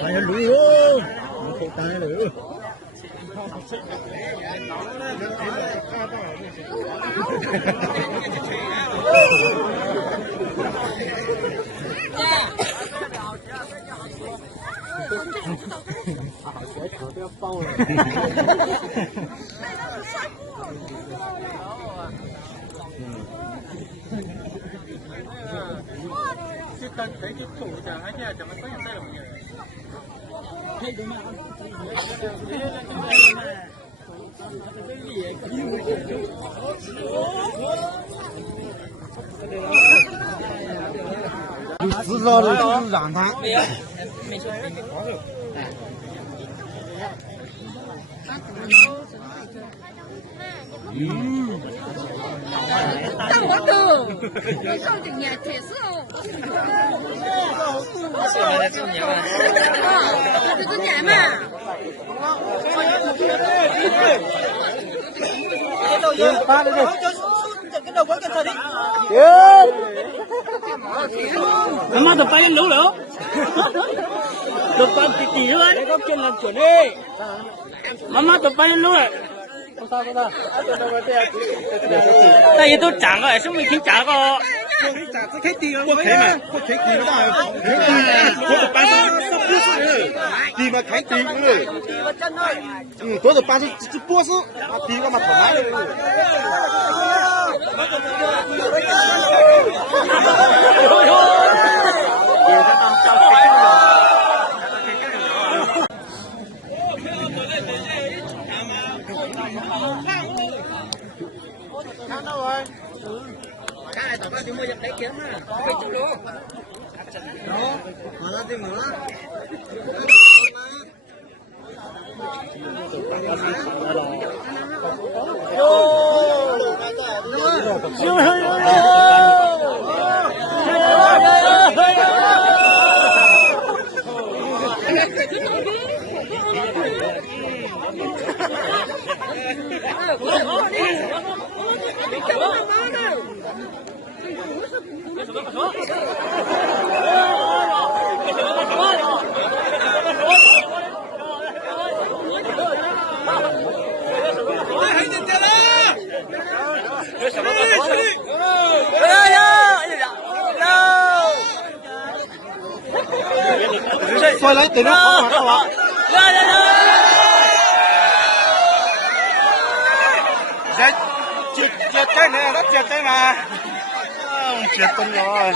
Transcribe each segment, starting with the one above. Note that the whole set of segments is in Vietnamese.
Phải lũ luôn, không tay nữa.死了的就是让他。当我的，你上的年才是哦。是啊，这年嘛。啊，这年嘛。他妈的8楼了，都把地了，那个跟人准的，妈妈都8楼了。那也都涨了，什么可以涨个？我开地了，我开嘛，我开地了，我的班上是博士，地嘛开地了，多的班是博士，地我嘛从哪里？看到没？看来大家就没入嚟kiếm啊，可以做咯。好了，对冇啦。再来点点好玩好chết cái này nó chết cái mà chết con rồi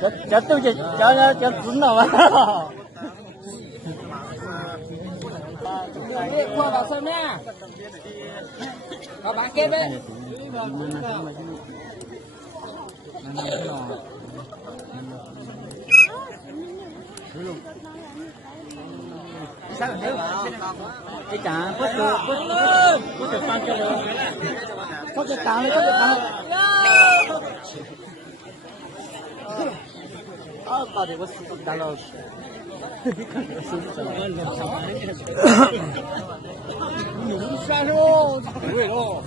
chết chết tôi chết dính nào á. Qua vào xem nha. Các bạn kêu đấy. Cái chả có được bao nhiêu rồi. Có được tao. 到底我死大了。杀手，对喽。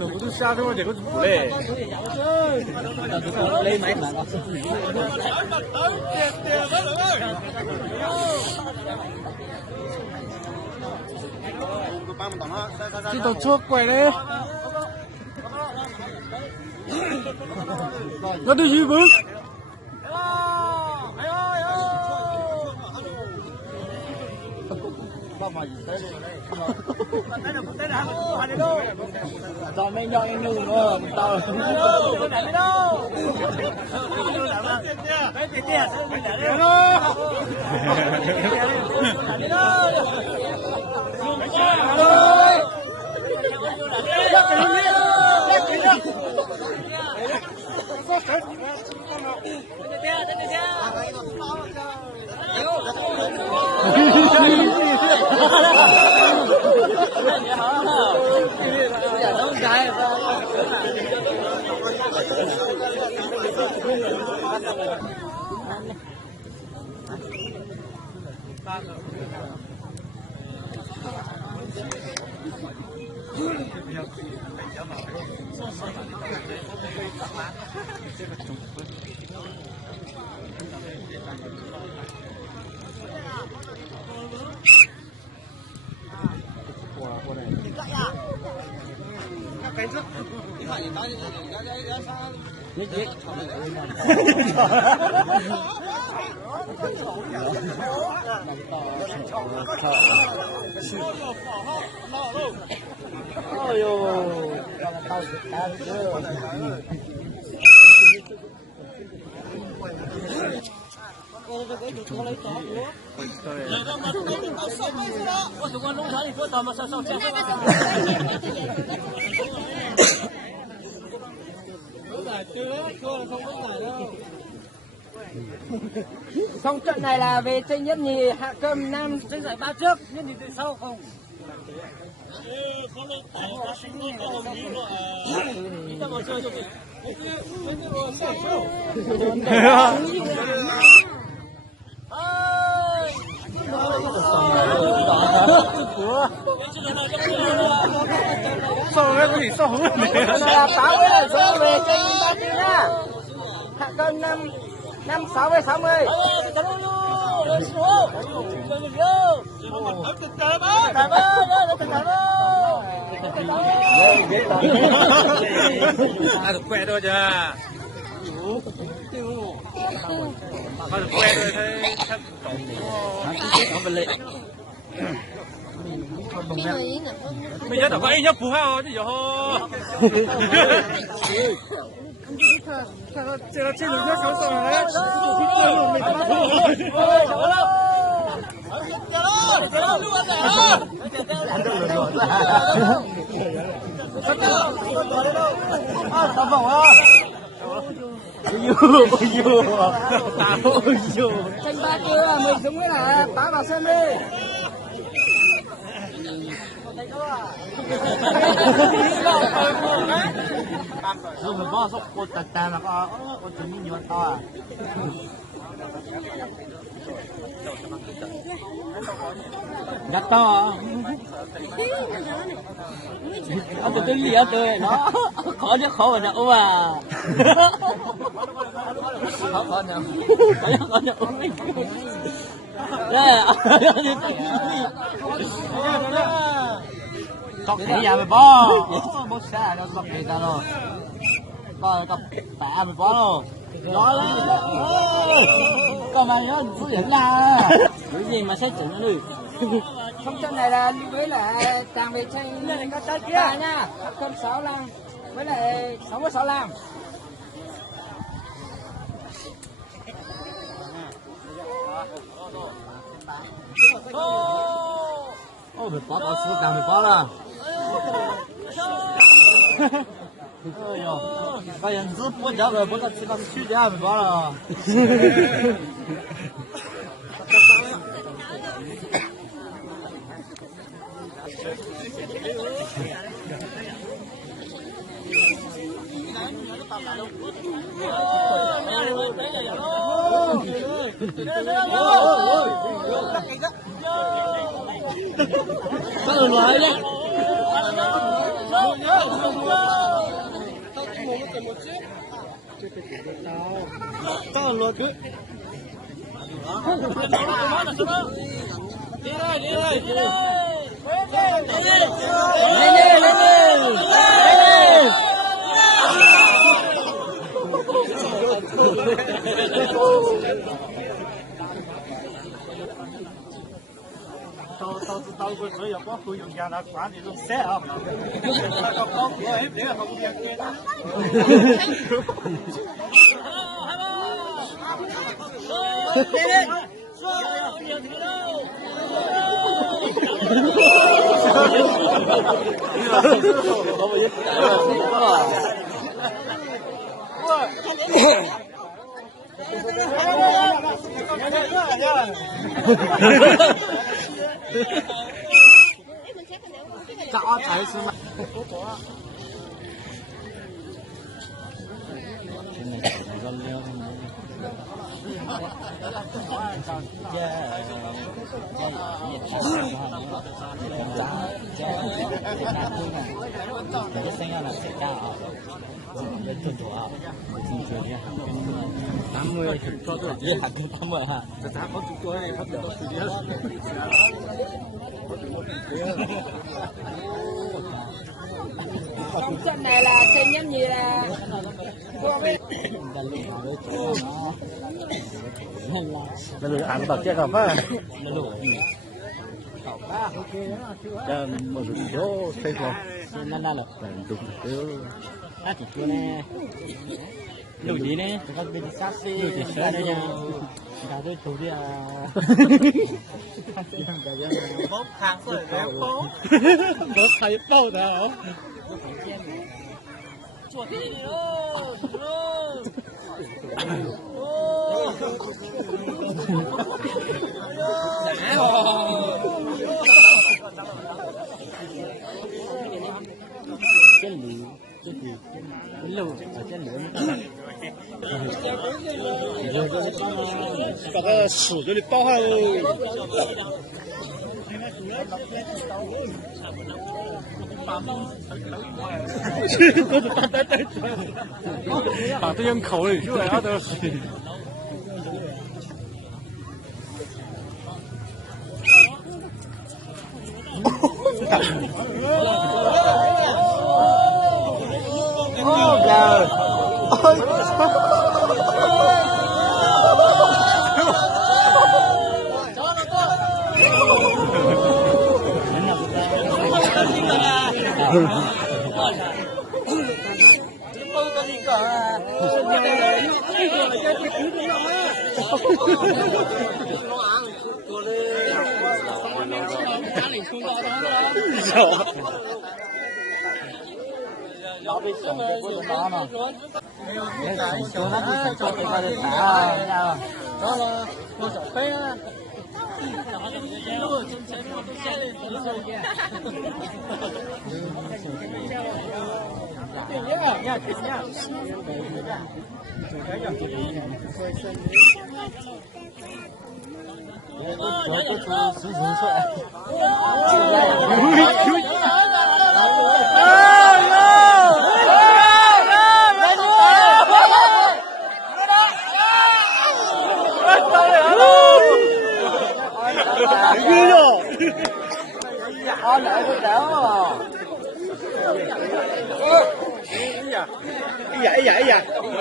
我不是杀手，这个是不嘞。lấy máy mà chỉ tao chuốc quay đấy nó đi gì bước tao mấy nhỏ anh nương nữa tao ôi呦，到时开始。我是我农场里做到嘛，少少钱。Xong trận này là về tranh nhất nhì, Hạ Cơm Nam tranh giải ba trước, nhất nhì từ sau không? Sao cái gì sao hướng này? Là báo với số về tranh ba trước nha. Hạ Cơm Nam 5, 6 với 60. Được khỏe thôi chứ. Được khỏe thôi thế chắc không bên lệ. Bây giờ đâu có ý nhớ phù hợp chứ giờ. 제가 제일 높게 살았잖아요. Tranh ba kia là mình giống như là tá vào xem đi. Rồi mình bỏ số cột tạt mà có cột trứng nhiều to à? Rất to à? Ông tự tin gì ở tôi nó khó chứ khó mà nấu à? Khó nào? Khó nào? Đây Cọc thì giờ mày bó xa nó cọc thì ta rồi coi cọc bả mày bó rồi đó là còn mà nhớ phú dẫn là cái gì mà xét chỉnh nó đi không chân này là với lại tàng về tranh ba nha cân 6 lăng với lại 66 lăng ô mày bó xuống càng mày bó là ôi yo, cái nhân sự bố cháu rồi bố ta chỉ làm suy ra mày bó là Có người nói đấy. Có người cứ. Đi đây, đi đây, đi đây. Lên đi, lên đi.到個水入嗰佢用人啊，反正都寫啊，個幫我喺你後邊嘅。Cho thấy xuống mặt. Công suất này là trên nhâm gì là nó lừa ăn bạc chết không á? Nó lừa gì? Một số thấy không? Nó là đúng rồi. chỉ chưa nè. Lừa gì nè? Có bên sát xí. Lừa chỉ sớm đấy nha. Cả đôi chủ đi à. Bóp hàng rồi béo phố. Bóp thấy bao nào? Chuột đi ơi. Chân lì, lù ở chân lì.把它屎给你包下喽。把这样口里出来啊都。Oh God! Nó bị sống cái của nó mà. Cho nó đi cho cái cái đá nha. Đó là nó sẽ phê á.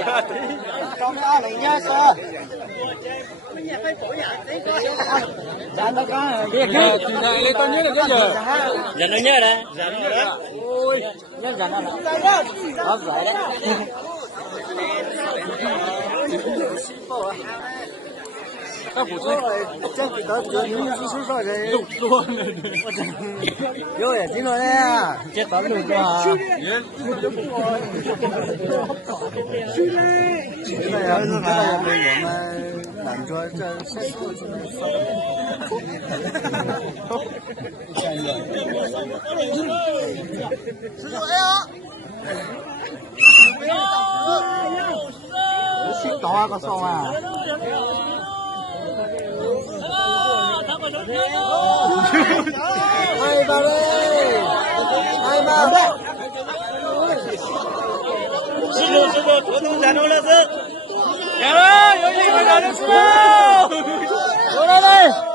Dạ. Con nó này nhá sao? Dạ nó có. Này lên con nhớ được cái giờ. Dạ nó nhớ đấy. Dạ nó nhớ đấy. Ôi, nhớ dạ nó. Đó vậy đấy. Các phụ huynh chắc thì có chuyện những sự rồi đấy. Luôn. Vô để xin rồi nè. Chết tao luôn quá. Cái này là bây giờ mà làm cho sẽ có chuyện to có xong à? Hai ba đây. Hai ba.师傅，活动展出了是。有人，有一个人是吧？过来。